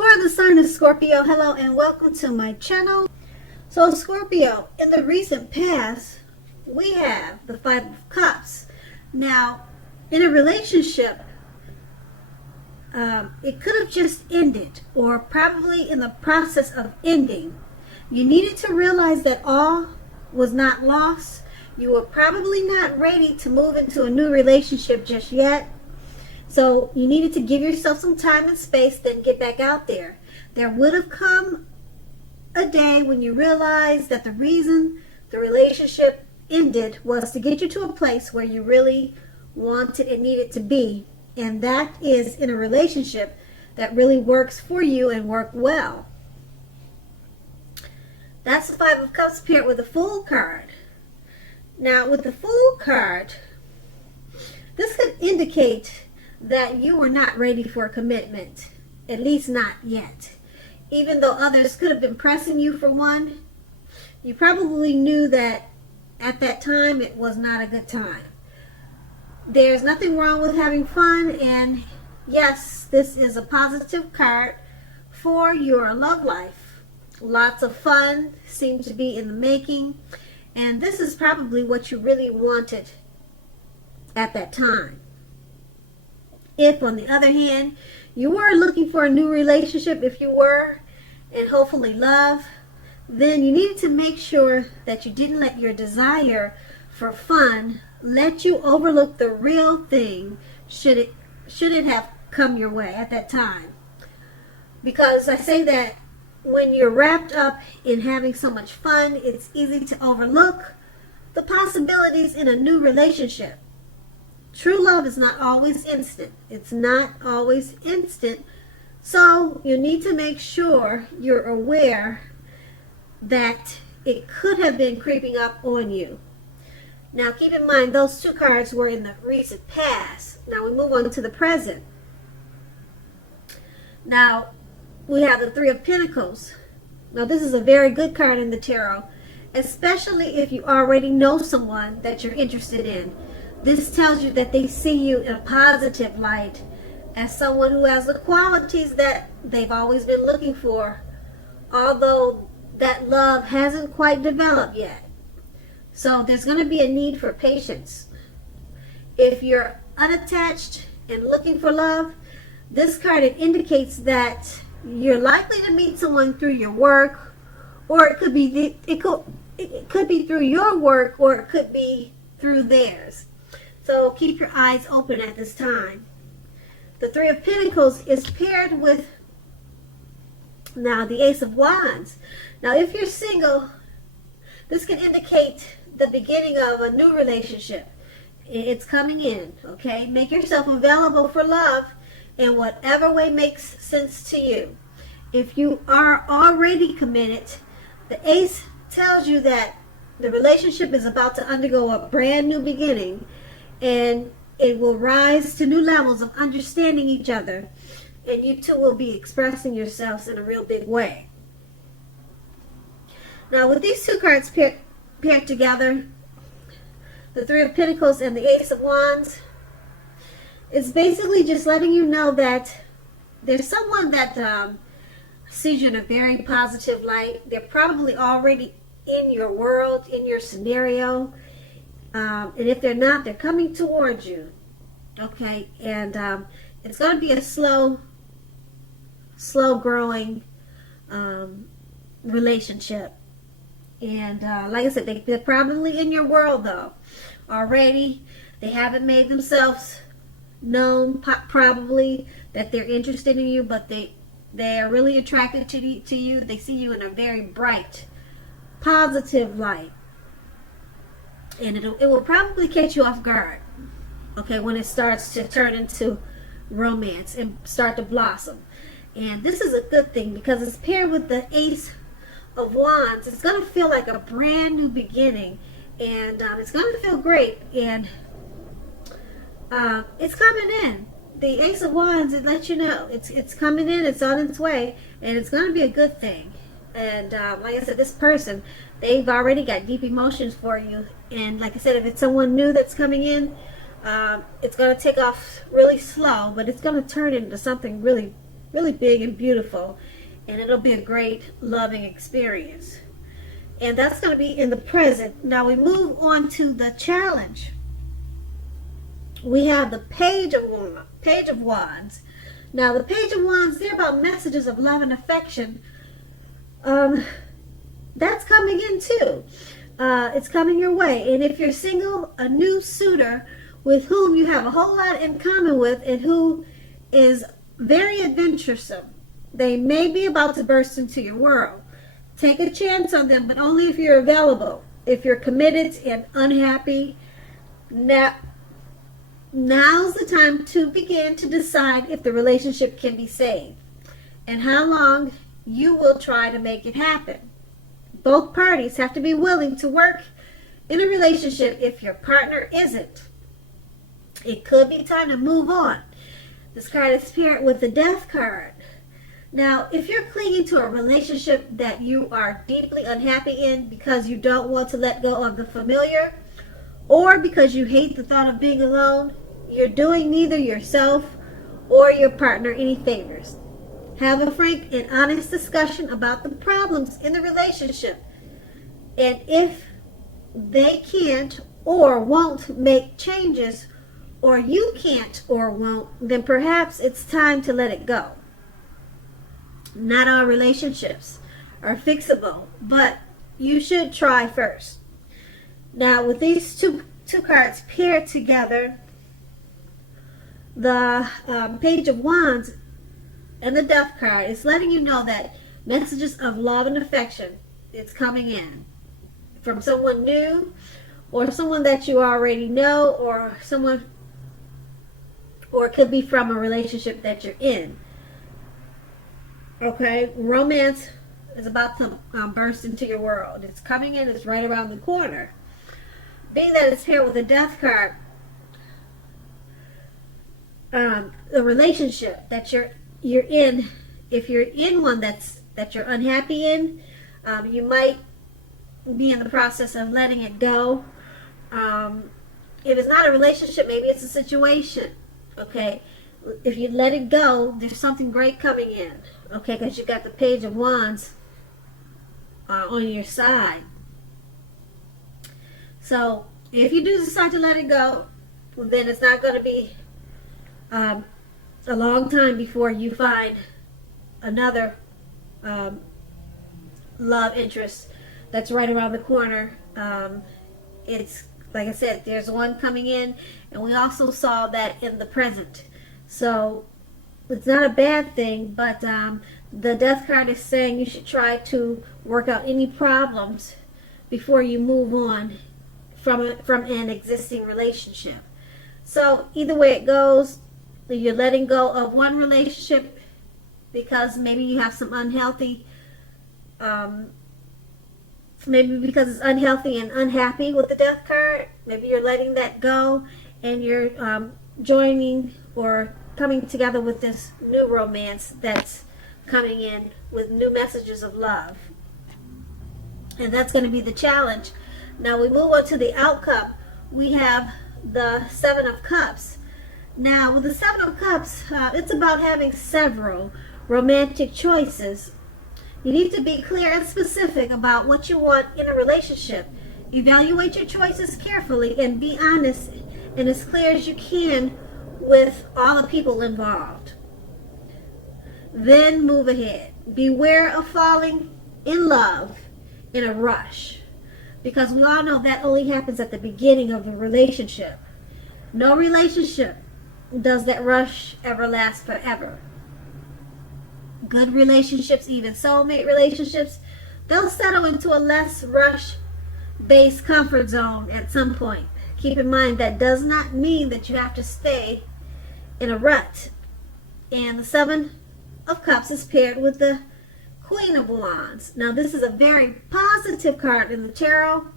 For the sign of Scorpio, hello and welcome to my channel. So Scorpio, in the recent past, we have the Five of Cups. Now, in a relationship, it could have just ended or probably in the process of ending. You needed to realize that all was not lost. You were probably not ready to move into a new relationship just yet. So you needed to give yourself some time and space, then get back out there. There would have come a day when you realized that the reason the relationship ended was to get you to a place where you really wanted and needed to be. And that is in a relationship that really works for you and work well. That's the Five of Cups paired with the Fool card. Now with the Fool card, this could indicate that you were not ready for a commitment, at least not yet. Even though others could have been pressing you for one, you probably knew that at that time it was not a good time. There's nothing wrong with having fun, and yes, this is a positive card for your love life. Lots of fun seems to be in the making, and this is probably what you really wanted at that time. If, on the other hand, you were looking for a new relationship, if you were, and hopefully love, then you needed to make sure that you didn't let your desire for fun let you overlook the real thing should it have come your way at that time. Because I say that when you're wrapped up in having so much fun, it's easy to overlook the possibilities in a new relationship. True love is not always instant. It's not always instant. So you need to make sure you're aware that it could have been creeping up on you. Now keep in mind those two cards were in the recent past. Now we move on to the present. Now we have the Three of Pentacles. Now this is a very good card in the tarot, especially if you already know someone that you're interested in. This tells you that they see you in a positive light as someone who has the qualities that they've always been looking for, although that love hasn't quite developed yet. So there's going to be a need for patience. If you're unattached and looking for love, this card, it indicates that you're likely to meet someone through your work, or it could be through your work, or it could be through theirs. So keep your eyes open at this time. The Three of Pentacles is paired with now the Ace of Wands. Now if you're single, this can indicate the beginning of a new relationship. It's coming in, okay? Make yourself available for love in whatever way makes sense to you. If you are already committed, the Ace tells you that the relationship is about to undergo a brand new beginning, and it will rise to new levels of understanding each other, and you two will be expressing yourselves in a real big way. Now with these two cards paired together, the Three of Pentacles and the Ace of Wands, it's basically just letting you know that there's someone that sees you in a very positive light. They're probably already in your world, in your scenario. And if they're not, they're coming towards you. Okay, and it's going to be a slow growing relationship. And like I said, they're probably in your world though already. They haven't made themselves known probably that they're interested in you, but they are really attracted to you. They see you in a very bright, positive light. And it will probably catch you off guard, okay, when it starts to turn into romance and start to blossom. And this is a good thing because it's paired with the Ace of Wands. It's going to feel like a brand new beginning, and it's going to feel great. And it's coming in. The Ace of Wands, it lets you know it's coming in. It's on its way, and it's going to be a good thing. And like I said, this person, they've already got deep emotions for you. And like I said, if it's someone new that's coming in, it's going to take off really slow, but it's going to turn into something really really big and beautiful, and it'll be a great loving experience. And that's going to be in the present. Now we move on to the challenge. We have the Page of Wands. Now the Page of Wands, they're about messages of love and affection. That's coming in too. It's coming your way. And if you're single, a new suitor with whom you have a whole lot in common with and who is very adventuresome, they may be about to burst into your world. Take a chance on them, but only if you're available. If you're committed and unhappy, now's the time to begin to decide if the relationship can be saved and how long you will try to make it happen. Both parties have to be willing to work in a relationship if your partner isn't. It could be time to move on. This card is paired with the Death card. Now, if you're clinging to a relationship that you are deeply unhappy in because you don't want to let go of the familiar, or because you hate the thought of being alone, you're doing neither yourself or your partner any favors. Have a frank and honest discussion about the problems in the relationship. And if they can't or won't make changes, or you can't or won't, then perhaps it's time to let it go. Not all relationships are fixable, but you should try first. Now, with these two cards paired together, the Page of Wands and the Death card is letting you know that messages of love and affection is coming in from someone new, or someone that you already know, or it could be from a relationship that you're in. Okay, romance is about to burst into your world. It's coming in. It's right around the corner. Being that it's paired with the Death card, the relationship that you're in, if you're in one that you're unhappy in, you might be in the process of letting it go. If it's not a relationship, maybe it's a situation. Okay, if you let it go, there's something great coming in. Okay, because you got the Page of Wands on your side. So if you do decide to let it go, then it's not going to be a long time before you find another love interest that's right around the corner. It's like I said, there's one coming in, and we also saw that in the present. So it's not a bad thing, but the Death card is saying you should try to work out any problems before you move on from an existing relationship. So either way it goes, you're letting go of one relationship because maybe you have some unhealthy, maybe because it's unhealthy and unhappy with the Death card. Maybe you're letting that go and you're joining or coming together with this new romance that's coming in with new messages of love. And that's going to be the challenge. Now we move on to the outcome. We have the Seven of Cups. Now with the Seven of Cups, it's about having several romantic choices. You need to be clear and specific about what you want in a relationship. Evaluate your choices carefully and be honest and as clear as you can with all the people involved. Then move ahead. Beware of falling in love in a rush, because we all know that only happens at the beginning of a relationship. No relationship does that rush ever last forever. Good relationships, even soulmate relationships, they'll settle into a less rush-based comfort zone at some point. Keep in mind that does not mean that you have to stay in a rut. And the Seven of Cups is paired with the Queen of Wands. Now this is a very positive card in the tarot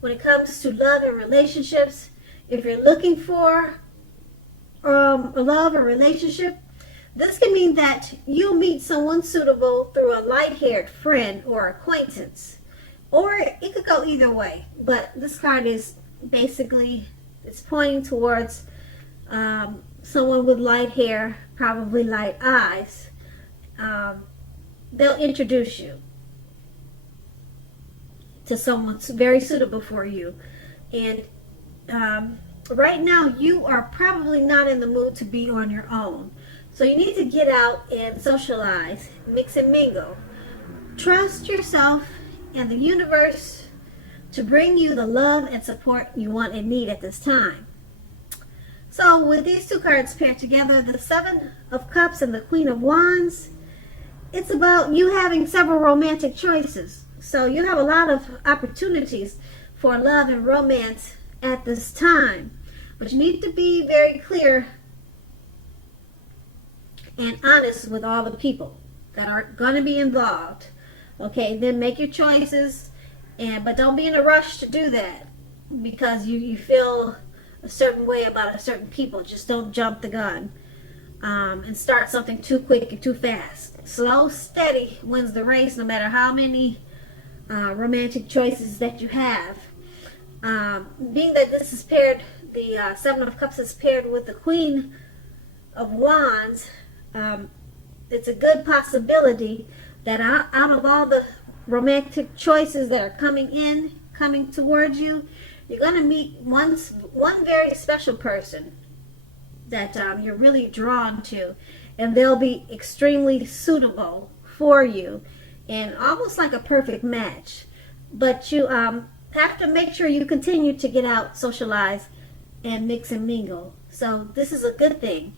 when it comes to love and relationships. If you're looking for a love or relationship, this can mean that you meet someone suitable through a light-haired friend or acquaintance. Or it could go either way. But this card is basically, it's pointing towards someone with light hair, probably light eyes. they'll introduce you to someone very suitable for you. And right now, you are probably not in the mood to be on your own. So you need to get out and socialize, mix and mingle. Trust yourself and the universe to bring you the love and support you want and need at this time. So with these two cards paired together, the Seven of Cups and the Queen of Wands, it's about you having several romantic choices. So you have a lot of opportunities for love and romance at this time. But you need to be very clear and honest with all the people that are going to be involved. Okay, then make your choices, but don't be in a rush to do that because you feel a certain way about a certain people. Just don't jump the gun and start something too quick and too fast. Slow, steady wins the race, no matter how many romantic choices that you have. Being that this is paired, the Seven of Cups is paired with the Queen of Wands, it's a good possibility that out of all the romantic choices that are coming towards you, you're going to meet one very special person that you're really drawn to, and they'll be extremely suitable for you and almost like a perfect match. But you have to make sure you continue to get out, socialize, and mix and mingle. So this is a good thing.